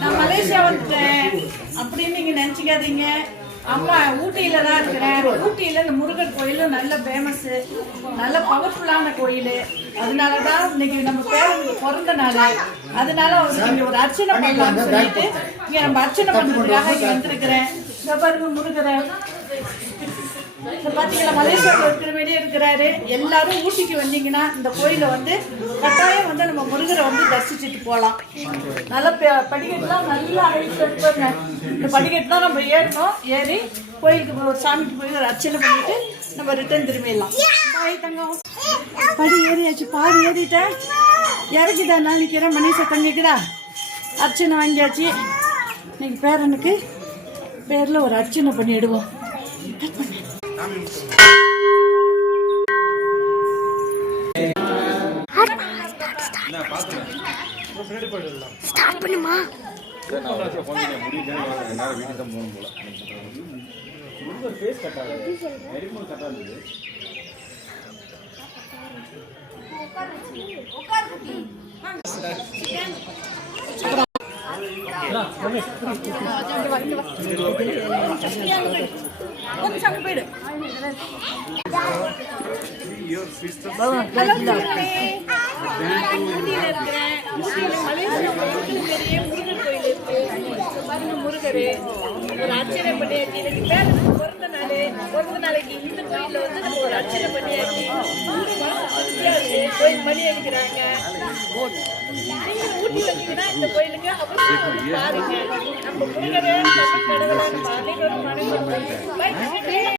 நான் மலேசியா வந்துட்டேன் அப்படின்னு நீங்க நினைச்சுக்காதீங்க. அம்மா ஊட்டியில தான் இருக்கிறேன். ஊட்டியில இந்த முருகன் கோயில் நல்ல ஃபேமஸ், நல்ல பவர்ஃபுல்லான கோயில். அதனாலதான் இன்னைக்கு நம்ம பேரனுக்கு பிறந்த நாள். அதனால அவருக்கு இங்க ஒரு அர்ச்சனை பண்ணலாம்னு சொல்லிட்டு இங்க நம்ம அர்ச்சனை பண்றதுக்காக இங்க வந்திருக்கிறேன். இங்க பாருங்க முருகரை பாத்தீங்களா, மலேசியாவில் இருக்கிற மாதிரியே இருக்கிறாரு. எல்லாரும் ஊட்டிக்கு வந்தீங்கன்னா இந்த கோயிலை வந்து கட்டாயம் வந்து நம்ம முருகரை வந்து தரிசிச்சுட்டு போகலாம். நல்ல படிக்கட்டுலாம் நல்லா அழைச்சிருப்பாங்க. இந்த படிக்கட்டுலாம் நம்ம ஏறணும். ஏறி கோயிலுக்கு ஒரு சாமிக்கு போய் ஒரு அர்ச்சனை பண்ணிட்டு நம்ம ரிட்டர்ன் திரும்பிடலாம். பாய் தங்கம். படி ஏறியாச்சு, பாதி ஏறிட்டேன். இறக்கிதான் நான் நிற்கிறேன். மணிஷா தங்கிக்கிறா. அர்ச்சனை வாங்கியாச்சு. இன்னைக்கு பேரனுக்கு பேரில் ஒரு அர்ச்சனை பண்ணிடுவோம். ஸ்டார்ட் பண்ணுமா? போயிடு. முருகரு ஒரு அர்ச்சனை பண்ணியாச்சு. இன்னைக்கு பேருக்கு பிறந்த நாளைக்கு இந்த கோயிலில் வந்து நம்ம ஒரு அர்ச்சனை பண்ணியாச்சு. கோயில் மணி அடிக்கிறாங்க. ஊட்டி வந்தீங்கன்னா இந்த கோயிலுக்கு அவசியம் பாருங்க. நம்ம முருகரே கடவுளாக